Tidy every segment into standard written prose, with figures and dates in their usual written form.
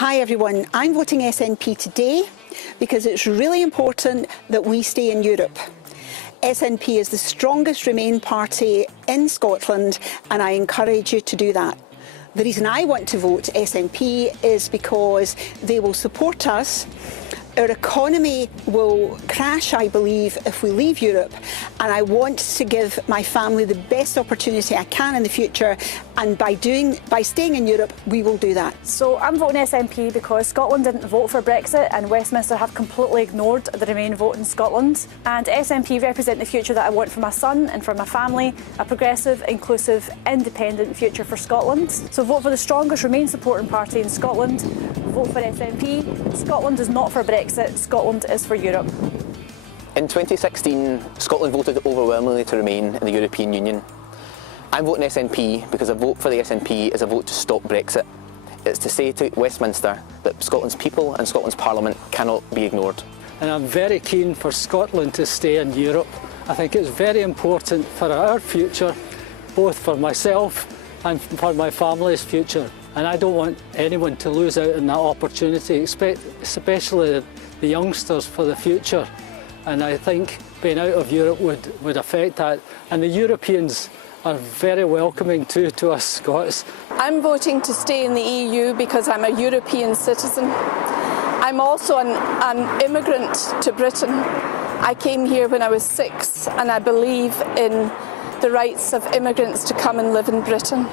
Hi everyone, I'm voting SNP today because it's really important that we stay in Europe. SNP is the strongest Remain party in Scotland and I encourage you to do that. The reason I want to vote SNP is because they will support us. Our economy will crash, I believe, if we leave Europe, and I want to give my family the best opportunity I can in the future, and by staying in Europe, we will do that. So I'm voting SNP because Scotland didn't vote for Brexit and Westminster have completely ignored the Remain vote in Scotland. And SNP represent the future that I want for my son and for my family, a progressive, inclusive, independent future for Scotland. So vote for the strongest Remain supporting party in Scotland. Vote for SNP. Scotland is not for Brexit, Scotland is for Europe. In 2016, Scotland voted overwhelmingly to remain in the European Union. I'm voting SNP because a vote for the SNP is a vote to stop Brexit. It's to say to Westminster that Scotland's people and Scotland's Parliament cannot be ignored. And I'm very keen for Scotland to stay in Europe. I think it's very important for our future, both for myself and for my family's future. And I don't want anyone to lose out on that opportunity, especially the youngsters for the future. And I think being out of Europe would affect that. And the Europeans are very welcoming too to us Scots. I'm voting to stay in the EU because I'm a European citizen. I'm also an immigrant to Britain. I came here when I was 6 and I believe in the rights of immigrants to come and live in Britain.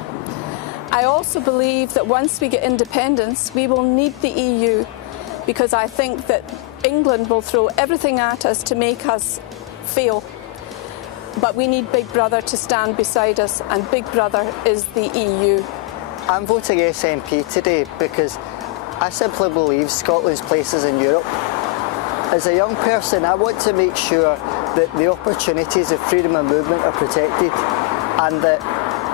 I also believe that once we get independence, we will need the EU because I think that England will throw everything at us to make us fail. But we need Big Brother to stand beside us, and Big Brother is the EU. I'm voting SNP today because I simply believe Scotland's place is in Europe. As a young person, I want to make sure that the opportunities of freedom of movement are protected and that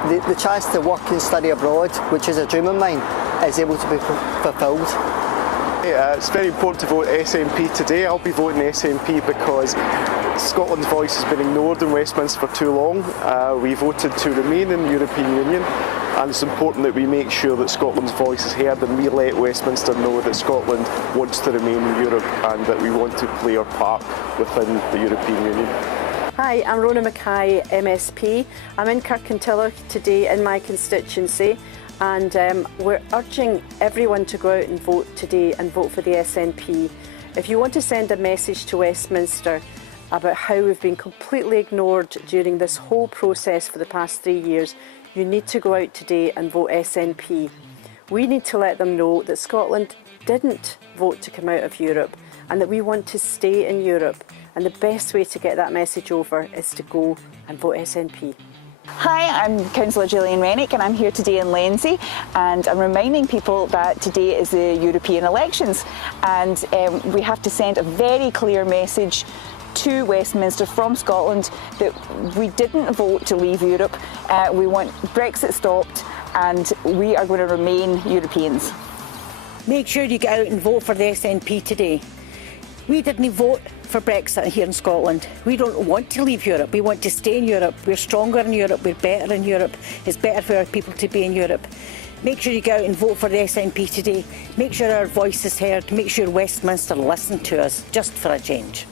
the chance to work and study abroad, which is a dream of mine, is able to be fulfilled. It's very important to vote SNP today. I'll be voting SNP because Scotland's voice has been ignored in Westminster for too long. We voted to remain in the European Union, and it's important that we make sure that Scotland's voice is heard and we let Westminster know that Scotland wants to remain in Europe and that we want to play our part within the European Union. Hi, I'm Rona Mackay, MSP. I'm in Kirkintilloch today in my constituency, and we're urging everyone to go out and vote today and vote for the SNP. If you want to send a message to Westminster about how we've been completely ignored during this whole process for the past 3 years, you need to go out today and vote SNP. We need to let them know that Scotland didn't vote to come out of Europe and that we want to stay in Europe. And the best way to get that message over is to go and vote SNP. Hi, I'm Councillor Gillian Rennick and I'm here today in Lenzie, and I'm reminding people that today is the European elections, and we have to send a very clear message to Westminster from Scotland that we didn't vote to leave Europe. We want Brexit stopped and we are going to remain Europeans. Make sure you get out and vote for the SNP today. We didn't vote for Brexit here in Scotland. We don't want to leave Europe. We want to stay in Europe. We're stronger in Europe. We're better in Europe. It's better for our people to be in Europe. Make sure you go out and vote for the SNP today. Make sure our voice is heard. Make sure Westminster listen to us, just for a change.